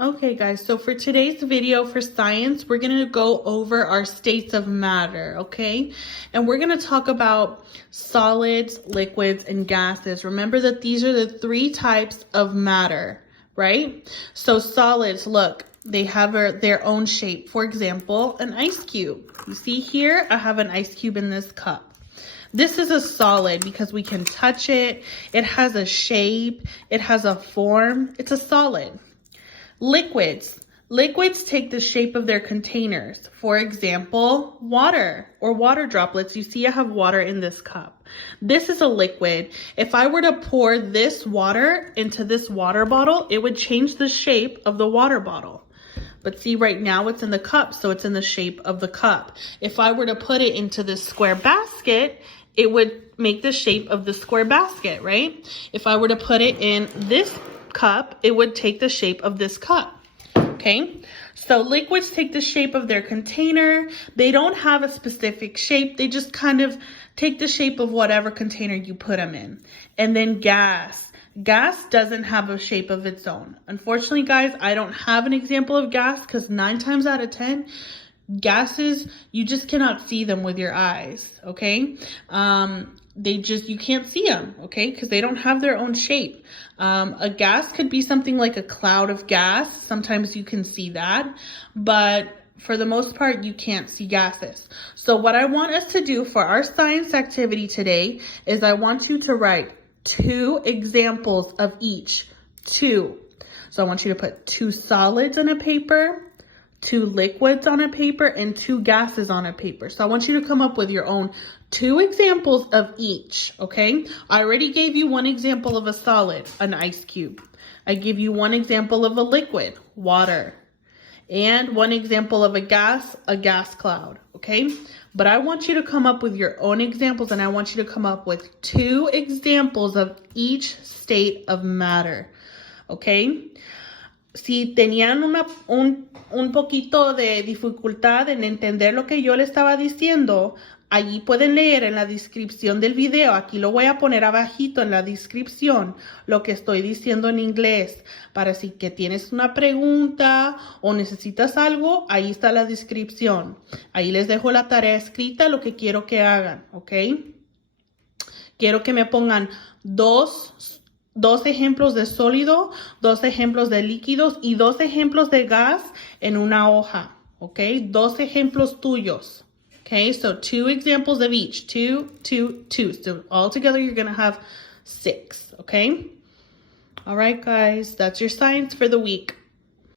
Okay, guys, so for today's video for science, we're going to go over our states of matter, okay? And we're going to talk about solids, liquids, and gases. Remember that these are the three types of matter, right? So solids, look, they have their own shape. For example, an ice cube. You see here, I have an ice cube in this cup. This is a solid because we can touch it. It has a shape. It has a form. It's a solid. Liquids. Liquids take the shape of their containers. For example, water or water droplets. You see I have water in this cup. This is a liquid. If I were to pour this water into this water bottle, it would change the shape of the water bottle. But see, right now it's in the cup, so it's in the shape of the cup. If I were to put it into this square basket, it would make the shape of the square basket, right? If I were to put it in this cup, it would take the shape of this cup. Okay, so liquids take the shape of their container. They don't have a specific shape. They just kind of take the shape of whatever container you put them in. And then gas. Gas doesn't have a shape of its own. Unfortunately, guys, I don't have an example of gas because 9 times out of 10, gases, you just cannot see them with your eyes, okay? You can't see them, okay? Because they don't have their own shape. A gas could be something like a cloud of gas. Sometimes you can see that, but for the most part, you can't see gases. So what I want us to do for our science activity today is I want you to write 2 examples of each. 2. So I want you to put 2 solids on a paper, 2 liquids on a paper, and 2 gases on a paper. So I want you to come up with your own 2 examples of each, okay? I already gave you 1 example of a solid, an ice cube. I give you 1 example of a liquid, water. And 1 example of a gas cloud, okay? But I want you to come up with your own examples, and I want you to come up with 2 examples of each state of matter, okay? Si tenían un poquito de dificultad en entender lo que yo le estaba diciendo, allí pueden leer en la descripción del video. Aquí lo voy a poner abajito en la descripción lo que estoy diciendo en inglés. Para si que tienes una pregunta o necesitas algo, ahí está la descripción. Ahí les dejo la tarea escrita, lo que quiero que hagan, ¿ok? Quiero que me pongan dos ejemplos de sólido, 2 ejemplos de líquidos y 2 ejemplos de gas en una hoja, okay? 2 ejemplos tuyos, okay? So 2 examples of each, 2, 2, 2. So all together you're going to have 6, okay? All right, guys, that's your science for the week.